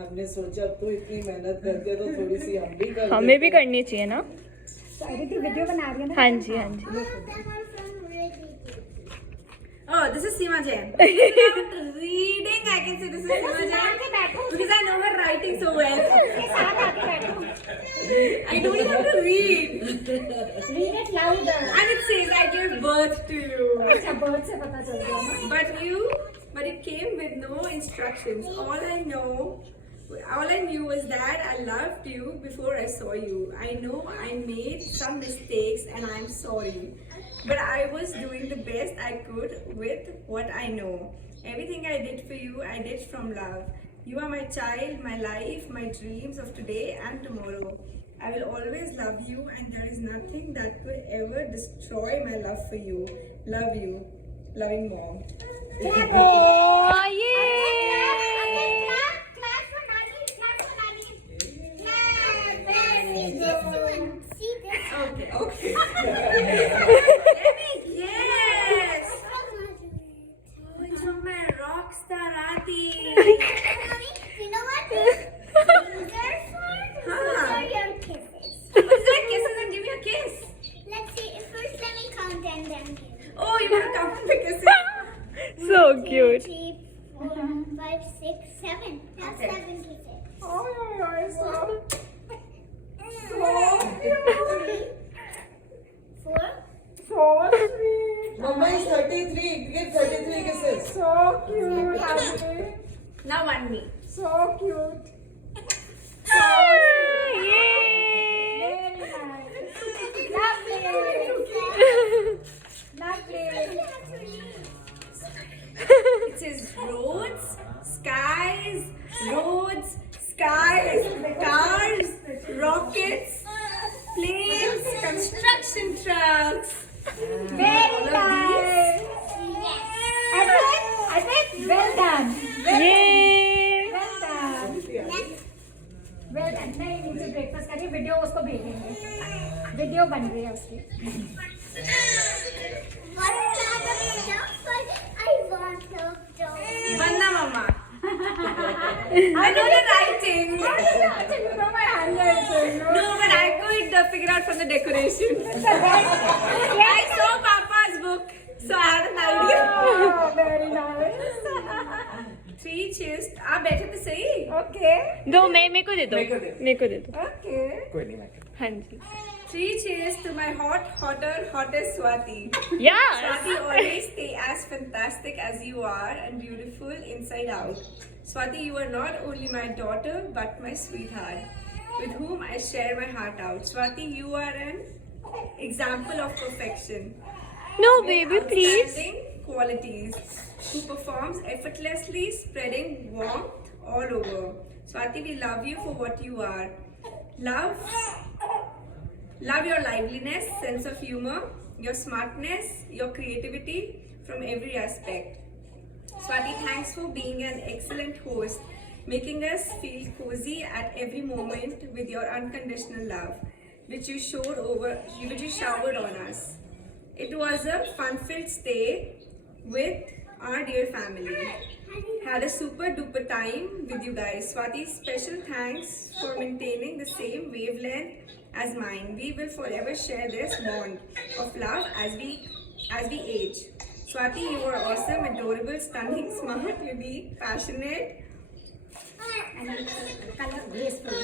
हमने सोचा अब तो इतनी मेहनत करते तो थोड़ी सी हम भी कर हमें भी करनी चाहिए ना। वीडियो बना रही है ना। हाँ जी हाँ जी। Oh, this is Seema Jain. Without reading, I can say this is Seema Jain because I know her writing so well. I don't even have to read. Read it louder. And it says I gave birth to you. अच्छा bird से पता चल गया ना। But it came with no instructions. All I knew was that I loved you before I saw you. I know I made some mistakes and I'm sorry. But I was doing the best I could with what I know. Everything I did for you, I did from love. You are my child, my life, my dreams of today and tomorrow. I will always love you and there is nothing that could ever destroy my love for you. Love you. Loving mom. Oh, Okay. Let me guess. Oh, it's from my rockstar Ati. You know what? These are your kisses. Who's that kisses and give me a kiss? Let's see. First, let me count and then give. Oh, you want to count the kisses? so cute. 3, 4, 5, 6, 7. That's Okay. 7 kisses. Oh, so 4. so sweet. Mama is 33. Give 33 kisses. So cute, Ati. Now one me. So cute. It says roads, skies, cars, rockets, planes, construction trucks. Very nice. I think well done. Yay! Well done. Well done. नहीं नीचे breakfast करिए video उसको भेजेंगे video बन रही है उसकी What is that? I want to go. Vanna Mama. I know the writing. अच्छा you know my handwriting No, but I could figure out from the decoration. I saw Papa's book, so I had an idea. oh very nice 3 cheers. आप बैठे तो सही. okay दो मेरे को दे दो। मेरे को दे। मेरे को दे दो। okay कोई नहीं मैं हाँ जी। 3 cheers to my hottest Swati. Yes. Swati, always stay as fantastic as you are and beautiful inside out. Swati, you are not only my daughter but my sweetheart, with whom I share my heart out. Swati, you are an example of perfection. No, with baby, please. outstanding qualities, who performs effortlessly, spreading warmth all over. Swati, we love you for what you are. Love your liveliness, sense of humor, your smartness, your creativity from every aspect. Swati, thanks for being an excellent host, making us feel cozy at every moment with your unconditional love, which you showered on us. It was a fun-filled stay with our dear family. Had a super duper time with you guys. Swati, special thanks for maintaining the same wavelength as mine. We will forever share this bond of love as we age. Swati, you are awesome, adorable, stunning, smart, unique, passionate,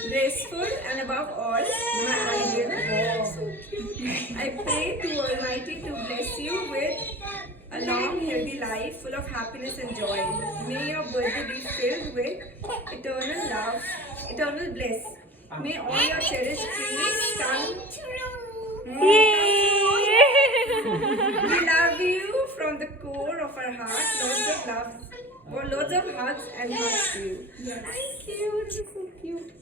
graceful, and above all, my ideal. I pray to Almighty to bless you with a long, healthy life full of happiness and joy. May your birthday be filled with eternal love, eternal bliss. May all your cherished dreams come true. We love you from the core of our heart. Lots of love, or lots of hugs and hugs to you. Yes. Thank you. This is so cute.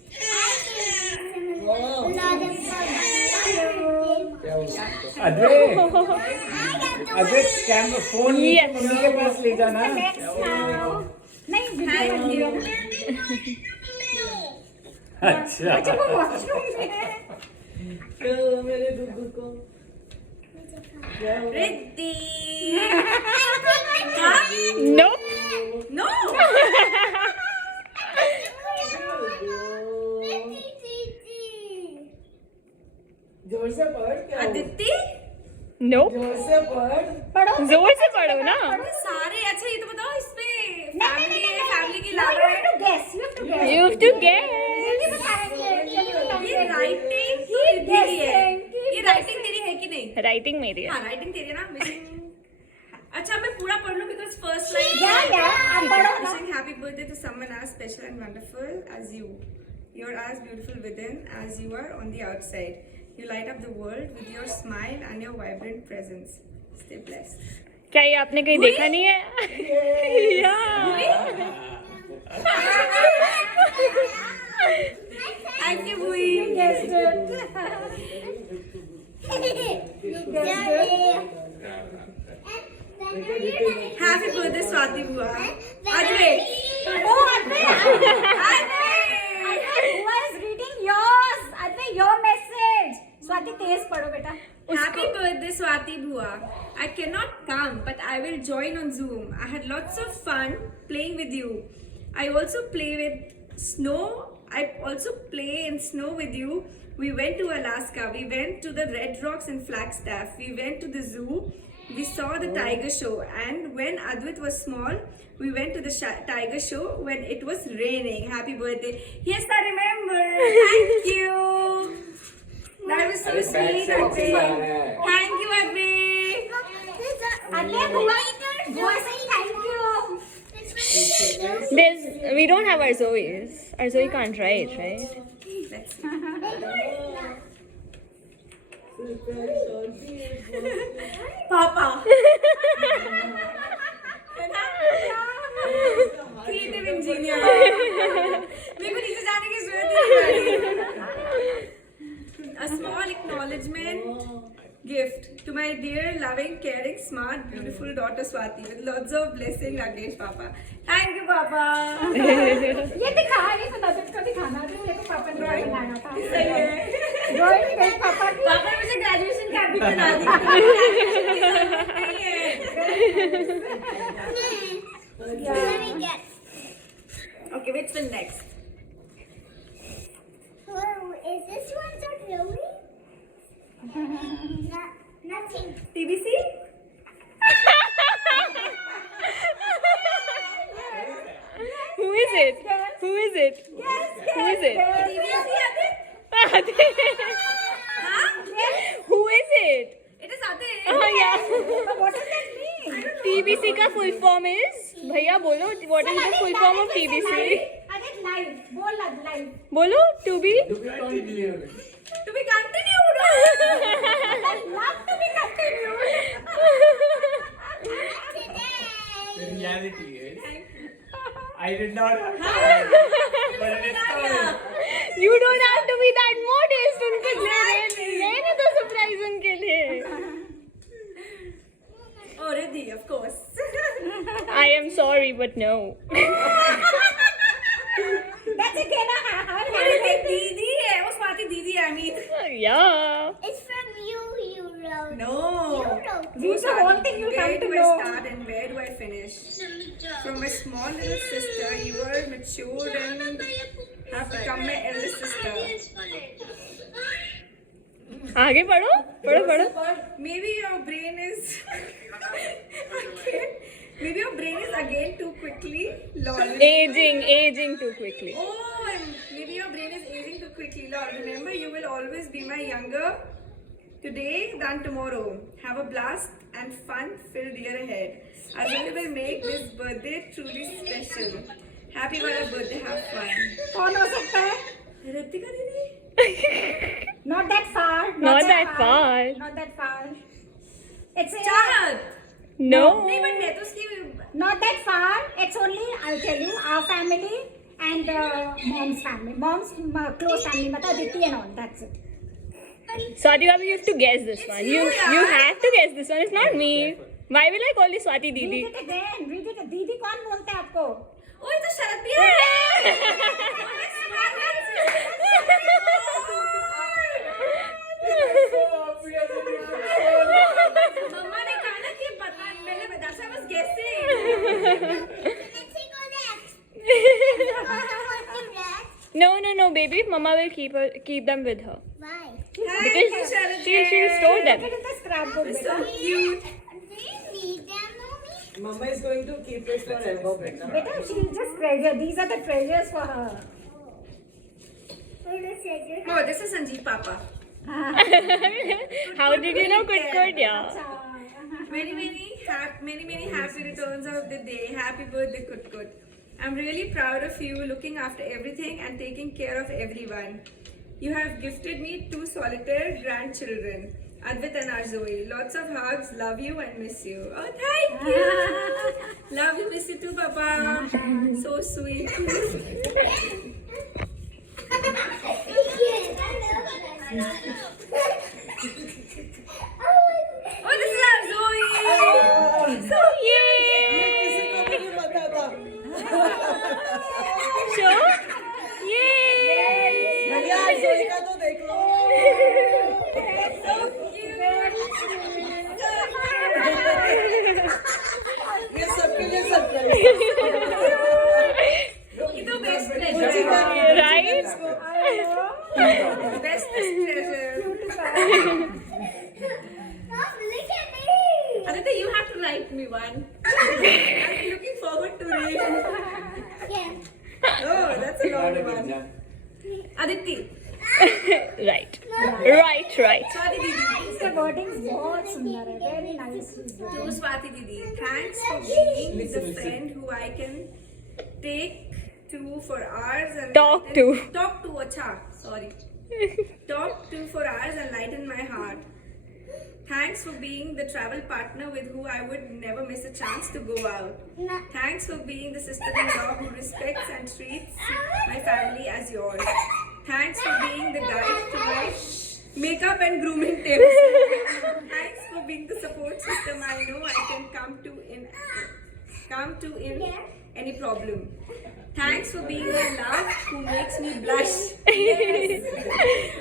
Advait camera phone mummy के पास ले जाना नहीं Thank you. अच्छा वो washroom में है मेरे गुड्डू को Riddhi. Nope. No. से पढ़ क्या हुआ? अदिति नो जोर से पढ़. पढ़ो जोर से पढ़ो ना. सारे अच्छा ये तो बताओ इसमें नहीं, फैमिली है, फैमिली की No, you लाभ have to guess. You have to guess. You have to guess. ये बताएंगे, ये बताएंगे. ये राइटिंग Keep तेरी है, guessing, keep ये राइटिंग तेरी है कि नहीं? राइटिंग मेरी है. हाँ राइटिंग तेरी है ना. अच्छा मैं पूरा पढ़ लूं because first line. Yeah, आप पढ़ो ना. Wishing happy birthday to someone as special and wonderful as you. You're as beautiful within as you are on the outside. You light up the world with your smile and your vibrant presence. Stay blessed. क्या ये आपने कहीं देखा नहीं है? या. Thank you, Bhui. Guessed it. You guessed it. Happy birthday, Swati Bua. Advait. Oh, Advait. Who is reading yours? Advait, your message. Swati, तेज पढ़ो बेटा. Happy birthday, Swati Bua. I cannot come, but I will join on Zoom. I had lots of fun playing with you. I also play with snow. I also play in snow with you. We went to Alaska. We went to the Red Rocks and Flagstaff. We went to the zoo. We saw the tiger show. And when Advait was small, we went to the tiger show when it was raining. Happy birthday. Yes, I remember. Thank you. That was so sweet, Advait. Thank you, Advait. Advait, Bua saying thank you. We don't have our Zoes. Our Zoe can't write, right? Let's see. Papa. Creative engineer. मेरे को नीचे जाने की जरूरत ही नहीं पड़ी. A small acknowledgement gift to my dear, loving, caring, smart, beautiful daughter Swati with lots of blessing, Rakesh Papa. Thank you, Papa. ये दिखा ये तो नजर को दिखाना था ये तो पापा ने ड्राइंग बनाया था सही है. ड्राइंग में पापा की पापा ने मुझे ग्रेजुएशन कैप भी बना दी. Let me get. Okay, which one next? Oh, is this one so gloomy? Nothing. TBC? Who is it? Who is it? Who is it? TBC, Adit? Huh? Who is it? It is Adit. Oh yeah. What does that mean? TBC का full form is? भैया बोलो what is the full form of TBC? अरे live बोल live बोलो to be. To be continued. To be continued. love to be continued The reality is, I did not have to, but it is coming. You don't have to be that modest. उनके लिए रहने दो surprise उनके लिए. Oh, Riddhi, of course. I am sorry but no. that's okay ना Riddhi दीदी है, वो स्वाति दीदी है, I mean. Yeah. It's from you, you wrote. No. You wrote. We are wanting you Where come to do I know. start and where do I finish? From my small little sister, you are matured and have become my elder sister. आगे पढ़ो पढ़ो. Maybe your brain is maybe your brain is again too quickly. Lol. Aging too quickly. Oh, maybe your brain is aging too quickly. Lol. Remember, you will always be my younger today than tomorrow. Have a blast and fun-filled year ahead. As we will make this birthday truly special. Happy birthday, have fun. कौन हो सकता है Ritika didi. not that far Not that far. not that far it's Chahat. No. नहीं but मैं तो उसकी not that far it's only I'll tell you our family and mom's family mom's close family मतलब Aditi and all that's it Swati Babu, you have to guess this one. You have to guess this one. It's not me. Why will I call you Swati read Didi? it again read it दीदी कौन बोलता है आपको ओ ये तो शरद भी है. मम्मा ने कहा ना कि पता मैंने बताया I was guessing. Let's go next. No, baby. Mama will keep them with her. Why? Because she'll store them. Look at the scrapbook, So beta. cute. Do you need them, mommy? Mama is going to keep it forever, beta. Beta, she'll just treasure. These are the treasures for her. What is it? Oh, this is Sanjeev Papa. How did you know good? Yeah. Many happy returns of the day. Happy birthday, Kut. I'm really proud of you looking after everything and taking care of everyone. You have gifted me 2 solitary grandchildren, Advait and Arzoe. Lots of hugs, love you and miss you. Oh, thank you. Love you, miss you too, Papa. So sweet. Oh, this is Arzoe. So किसी को भी नहीं पता था। So, yay! भैया सोई का तो देख लो। ये सबके लिए सरप्राइज। ये तो best treasure है. Right? Best treasure. Mom, look at me. Aditya, you have to write me one. I'm looking forward to read. Yeah. Oh, that's a long one. Aditya, Right. Right. Swati Didi. इसके wordings बहुत सुंदर है. Very nice. To Swati Didi, thanks for being the friend who I can take to for hours and Talk to. Acha, sorry. Talk to for hours and lighten my heart. Thanks for being the travel partner with who I would never miss a chance to go out. No. Thanks for being the sister-in-law who respects and treats my family as yours. Thanks for being the guide to my makeup and grooming tips. Thanks for being the support system I know I can come to in any problem. Thanks for being my love who makes me blush. Yes.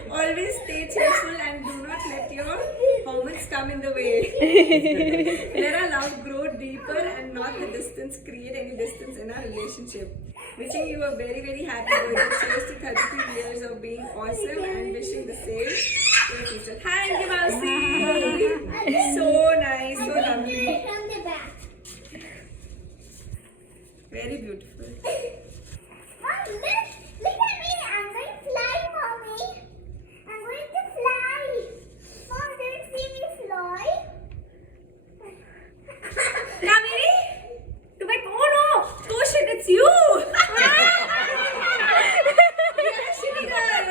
Always stay cheerful and do not let your hormones come in the way. Let our love grow deeper and not the distance create any distance in our relationship. Wishing you a very, very happy birthday. Cheers to 33 years of being awesome and wishing the same for the future. Thank you, Mausi. So nice, so lovely. From the back. Very beautiful. Mom, look at me. I'm going to fly, mommy. I'm going to fly. Mom, do you see me fly? Kamini? To my oh no! Toshik, it's you! Yes, shitty girl!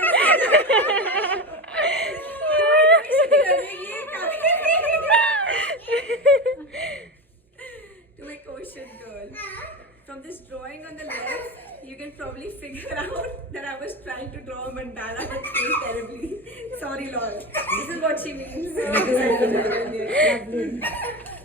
To my Koshin girl. From this drawing on the left, you can probably figure out that I was trying to draw a mandala but failed terribly. Sorry, lol. This is what she means.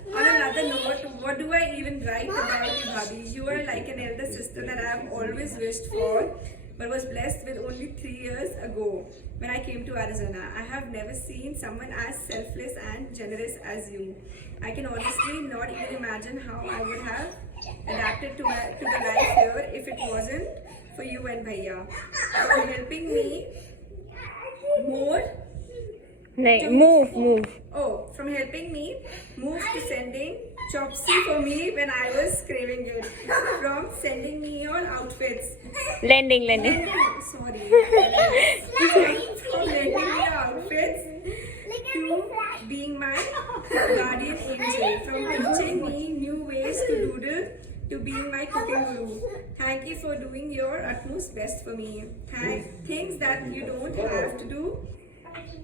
On another note, what do I even write about you, Bhabhi? You are like an elder sister that I have always wished for, but was blessed with only 3 years ago when I came to Arizona. I have never seen someone as selfless and generous as you. I can honestly not even imagine how I would have adapted to the life here if it wasn't for you and Bhaiya. For helping me Move. Oh, from helping me move to sending Chopsy for me when I was craving it. From sending me your outfits. Lending. Sorry. From lending me your outfits to being my guardian angel. From teaching me new ways to doodle to being my cooking guru. Thank you for doing your utmost best for me. Things that you don't have to do.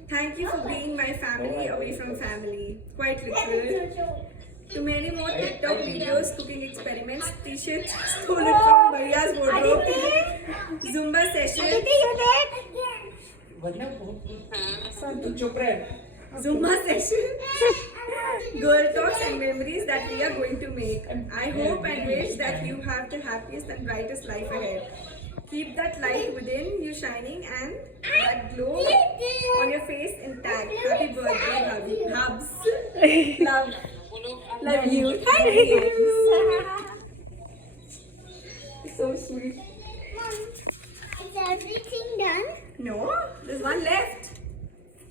Thank you for being my family away from family. Quite literal. To many more TikTok videos, cooking experiments, t-shirts stolen from Bhaiya's wardrobe, Zumba sessions, तू चुप रह Zumba sessions, girl talks and memories that we are going to make. I hope and wish that you have the happiest and brightest life ahead. Keep that light within you shining and that glow on your face intact. Happy birthday, Bhabhi. Hubs. Love. Love you. Thank you. So sweet. Mom, is everything done? No, there's one left.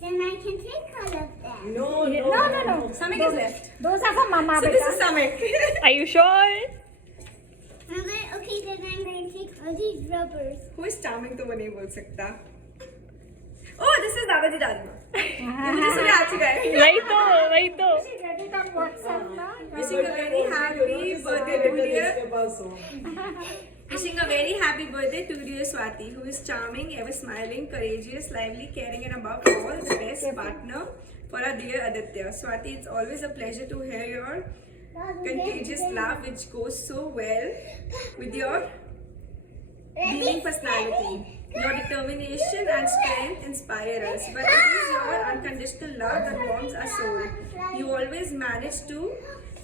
Then I can take all of that. No, No. Samik is left. Those are for mama. So this is Samik. Are you sure? Okay, then I'm going to take all these rubbers. Who is charming तो वो नहीं बोल सकता. Oh, this is दादाजी दादी माँ. ये मुझे सुना आ चुका है. वही तो. Ready on WhatsApp now. Wishing a very happy birthday to dear. इसके पास हो. Wishing a very happy birthday to dear Swati, who is charming, ever smiling, courageous, lively, caring, and above all, the best partner for our dear Aditya. Swati, it's always a pleasure to hear your contagious laugh, which goes so well with your beaming personality. Your determination and strength inspire us, but it is your unconditional love that warms our soul. You always manage to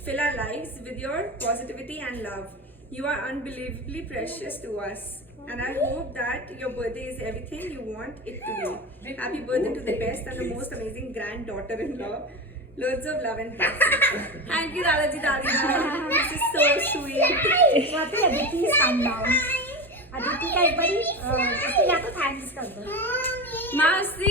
fill our lives with your positivity and love. You are unbelievably precious to us, and I hope that your birthday is everything you want it to be. Happy birthday to the best and the most amazing granddaughter-in-law. Loads of love and passion. Thank you, Dadaji Dadi. This is so sweet. Swati, Aditi is come down. Aditi का एक बारी इसको या तो thanks कर दो. Masi.